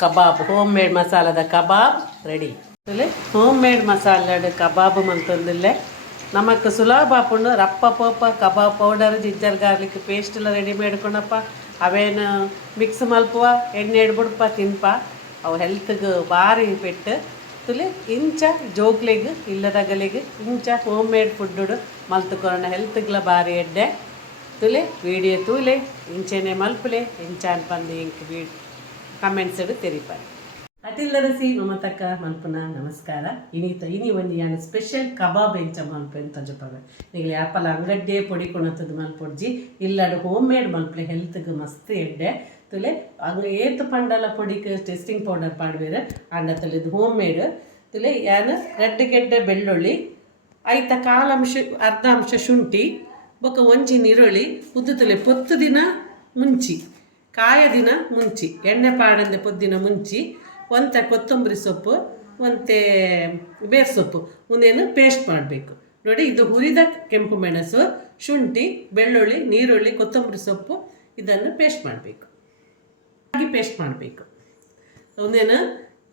ಕಬಾಬ್ home made ಮಸಾಲದ kebab ready home made ಮಸಾಲದ kebab ಮಂತೊಂದಿಲ್ಲೆ ನಮಕ್ ಸುಲಭ ಆಪುಂಡು ರಪ್ಪ ಪೋಪ, kebab powder ginger garlic paste ಎಲ್ಲ ರೆಡಿ ಮಾಡ್ಕೊಂಡಪ್ಪ. ಅವೇನು ಮಿಕ್ಸ್ ಮಲ್ಪುವ, ಎಣ್ಣೆ ಇಡ್ಬಿಡ್ಪ, ತಿನ್ಪ. ಅವು ಹೆಲ್ತ್ಗೆ ಭಾರಿ ಪೆಟ್ಟು. ತುಲಿ ಇಂಚ ಜೋಕ್ಲಿಗ್ ಇಲ್ಲದ ಗಲಿಗ್ ಇಂಚ ಹೋಮ್ ಮೇಡ್ ಫುಡ್ಡು ಮಲ್ತುಕೊರೋಣ ಹೆಲ್ತ್ಗ್ಲ ಭಾರಿ ಎಡ್ಡೆ. ತುಲಿ ವಿಡಿಯೋ ತೂಲೆ, ಇಂಚೆನೆ ಮಲ್ಪುಲೆ ಇಂಚ ಅನ್ಪಂದು ಇಂಕ್ ವಿ ಕಮೆಂಟ್ಸ್ ತೆರೀಪಾರ ಅತಿಲ್ಲರಸಿ ಮಮತಕ್ಕ ಮನ್ಪುನ ನಮಸ್ಕಾರ. ಇನಿತ, ಇನಿ ಒಂದು ಯಾನ ಸ್ಪೆಷಲ್ ಕಬಾಬ್ ಎಂಚ ಅಂತ ಜೊಪವೆ ಈಗ ಯಾಪಲ ಅಂಗಡ್ಡೆ ಪೊಡಿ ಕೊಣತದ ಮಲ್ಪೊಡ್ಜಿ ಇಲ್ಲಡು ಹೋಮ್ ಮೇಡ್ ಹೆಲ್ತ್ ಹೆಲ್ತ್ಗೆ ಮಸ್ತ್ ಎಡ್ಡೆ. ತುಲೆ ಅಂಗ ಏತ್ ಪಂಡಲ ಪೊಡಿಗೆ ಟೆಸ್ಟಿಂಗ್ ಪೌಡರ್ ಪಾಡ್ಬೇರೆ. ಅಂಡ ತುಲಿದು ಹೋಮ್ ಮೇಡ್ ತುಲೆ, ಯಾನ ರೆಡ್ ಗೆಡ್ಡೆ ಬೆಳ್ಳುಳ್ಳಿ. ಐತ ಕಾಲಂಶ ಅರ್ಧ ಅಂಶ ಶುಂಠಿ. ಬೊಕ ಒಂಜಿ ಉದ್ದು ತುಲೆ ಪೊತ್ತು ದಿನ ಮುಂಚಿ. ಕಾಯ ದಿನ ಮುಂಚಿ, ಎಣ್ಣೆ ಪಾಡಂದೆ ಪೊದ್ದಿನ ಮುಂಚಿ, ಒಂತೆ ಕೊತ್ತಂಬರಿ ಸೊಪ್ಪು, ಒಂತೆ ಬೇರೆ ಸೊಪ್ಪು ಒಂದೇನು ಪೇಸ್ಟ್ ಮಾಡಬೇಕು. ನೋಡಿ, ಇದು ಹುರಿದ ಕೆಂಪು ಮೆಣಸು, ಶುಂಠಿ, ಬೆಳ್ಳುಳ್ಳಿ, ನೀರುಳ್ಳಿ, ಕೊತ್ತಂಬರಿ ಸೊಪ್ಪು, ಇದನ್ನು ಪೇಸ್ಟ್ ಮಾಡಬೇಕು. ಹಾಗೆ ಪೇಸ್ಟ್ ಮಾಡಬೇಕು. ಒಂದೇನು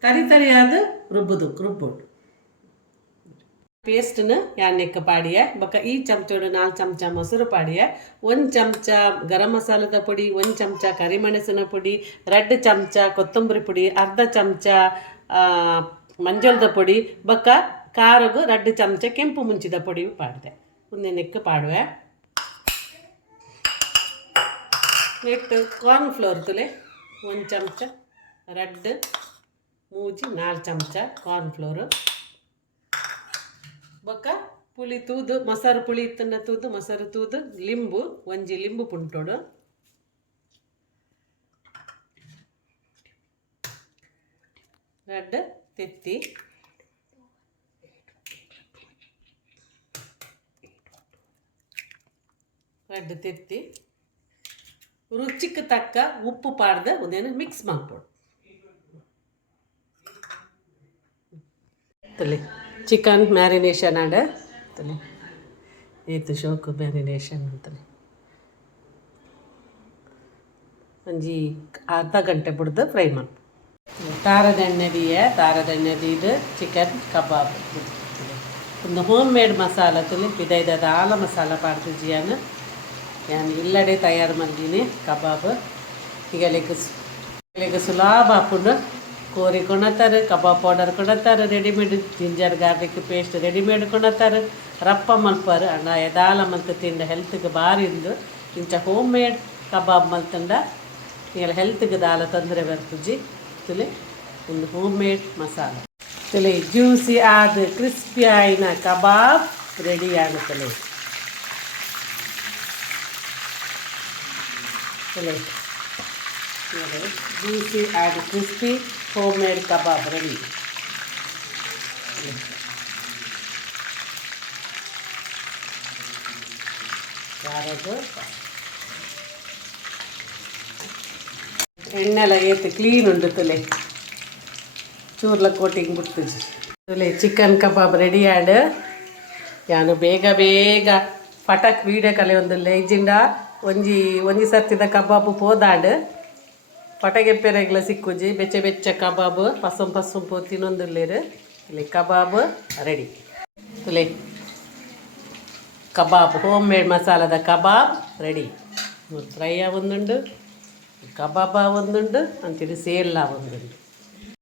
ತರಿ ತರಿಯಾದ ರುಬ್ಬುದು ರುಬ್ಬೋದು ಪೇಸ್ಟ್ನ ಯಾನ್ನೆಕ್ಕ ಪಾಡಿಯ ಬೊಕ ಈ ಚಮಚೋಡು ನಾಲ್ಕು ಚಮಚ ಮೊಸರು ಪಾಡಿಯ ಒಂದು ಚಮಚ ಗರಂ ಮಸಾಲದ ಪುಡಿ ಒಂದು ಚಮಚ ಕರಿಮೆಣಸಿನ ಪುಡಿ ರೆಡ್ ಚಮಚ ಕೊತ್ತಂಬರಿ ಪುಡಿ ಅರ್ಧ ಚಮಚ ಮಂಜಳದ ಪುಡಿ ಬೊಕ್ಕ ಖಾರಗು ರೆಡ್ ಚಮಚ ಕೆಂಪು ಮುಂಚಿದ ಪುಡಿ ಪಾಡಿದೆ ಒಂದೇ ನೆಕ್ಕ ಪಾಡುವೆ ನೆಕ್ಸ್ಟ್ ಕಾರ್ನ್ ಫ್ಲೋರ್ ತುಲೆ ಒಂದು ಚಮಚ ರೆಡ್ ಮೂಜಿ ನಾಲ್ಕು ಚಮಚ ಕಾರ್ನ್ ಫ್ಲೋರು ಬೊಕ್ಕ ಪುಳಿ ತೂದು, ಮೊಸರು ಪುಳಿ ಇತ್ತನ್ನ ತೂದು, ಮೊಸರು ತೂದು, ಲಿಂಬು, ಒಂಜಿ ಲಿಂಬು ಪುಂಟೋಡು. ರೆಡ್ ತೆತ್ತಿ. ರೆಡ್ ತೆತ್ತಿ. ರುಚಿಗೆ ತಕ್ಕ ಉಪ್ಪು ಪಾಡ್ದ ಒಂದೇನು ಮಿಕ್ಸ್ ಮಾಡ್ಬೋದು ಚಿಕನ್ ಮ್ಯಾರಿನೇಷನ್ ಆಡ ಅಂತಾನೆ. ಏತು ಶೋಕು ಮ್ಯಾರಿನೇಷನ್ ಅಂತಾನೆ. ಒಂಜಿ ಅರ್ಧ ಗಂಟೆ ಬಿಡ್ದು ಫ್ರೈ ಮಾಡಿ ತಾರದ ಎಣ್ಣೆ ದಿಯ ತಾರದ ಎಣ್ಣೆ ದೀದು ಚಿಕನ್ ಕಬಾಬ್ ಒಂದು ಹೋಮ್ ಮೇಡ್ ಮಸಾಲ ತುಲಿ ಬಿದೈದ ಆಲ ಮಸಾಲ ಪಾಡ್ದು ಜಿಯಾನ. ಯಾನ್ ಇಲ್ಲಡೆ ತಯಾರು ಮಾಡಿದ್ದೀನಿ ಕಬಾಬ್. ಈಗ ಲೆಕ್ಕ ಲೆಕ್ಕ ಸುಲಭ ಹಾಕೊಂಡು ಕೋರಿ ಕೊಣತಾರೆ, ಕಬಾಬ್ ಪೌಡರ್ ಕೊಡತ್ತಾರೆ readymade ginger garlic paste readymade ಕೊಡತ್ತಾರೆ ರಪ್ಪ ಮಲ್ಪಾರು ಅಣ್ಣ ಎದಾಲ ಮಲ್ತು ತಿಂದ ಹೆಲ್ತ್ಗೆ ಬಾರಿ ಇಂದು. ಇಂಚ ಹೋಮ್ ಮೇಡ್ ಕಬಾಬ್ ಮಲ್ತಂಡ ಈಗ ಹೆಲ್ತ್ಗೆ ದಾಲ ತೊಂದರೆ ಬರ್ತುಜಿ ತುಲೆ ಒಂದು ಹೋಮ್ ಮೇಡ್ ಮಸಾಲ. ತುಲೆ ಜ್ಯೂಸಿ ಆದ ಕ್ರಿಸ್ಪಿ ಆಯ್ನ ಕಬಾಬ್ ರೆಡಿ ಆಗುತ್ತಲೆ ತುಲೆ juicy and crispy home made kebab ready ಯಾರದು ಎಣ್ಣೆಲ್ಲ ಏತು ಕ್ಲೀನ್ ಉಂಡು ತುಲೆ ಚೂರ್ಲ ಕೋಟಿಂಗ್ ಬಿಡ್ತಜಿ ತುಲೆ ಚಿಕನ್ ಕಬಾಬ್ ರೆಡಿ ಆಡ್ ಯಾನು ಬೇಗ ಬೇಗ ಪಟಕ್ ವೀಡಿಯೋ ಕಲೆ ಒಂದು ಲೇಜಿಂಡ ಒಂಜಿ ಒಂಜಿ ಸರ್ತಿದ ಕಬಾಬ್ ಪೋದಾಡ್ ಪಟಗೆಪ್ಪೆರೆಗ್ಲ ಸಿಕ್ಕುಜಿ, ಬೆಚ್ಚೆ ಬೆಚ್ಚ ಕಬಾಬ್, ಪಸಂ ಪಸಂ ಪೋ ತಿನ್ನೊಂದುಲ್ಲೇರು ಇಲ್ಲಿ ಕಬಾಬ್ ರೆಡಿ ತುಲೆ ಕಬಾಬ್ ಹೋಮ್ ಮೇಡ್ ಮಸಾಲದ ಕಬಾಬ್ ರೆಡಿ ಫ್ರೈ ಒಂದುಂಡು, ಕಬಾಬ ಒಂದುಂಡು ಅಂಚೆಡು ಸೇಲ್ಲ ಒಂದುಂಡು.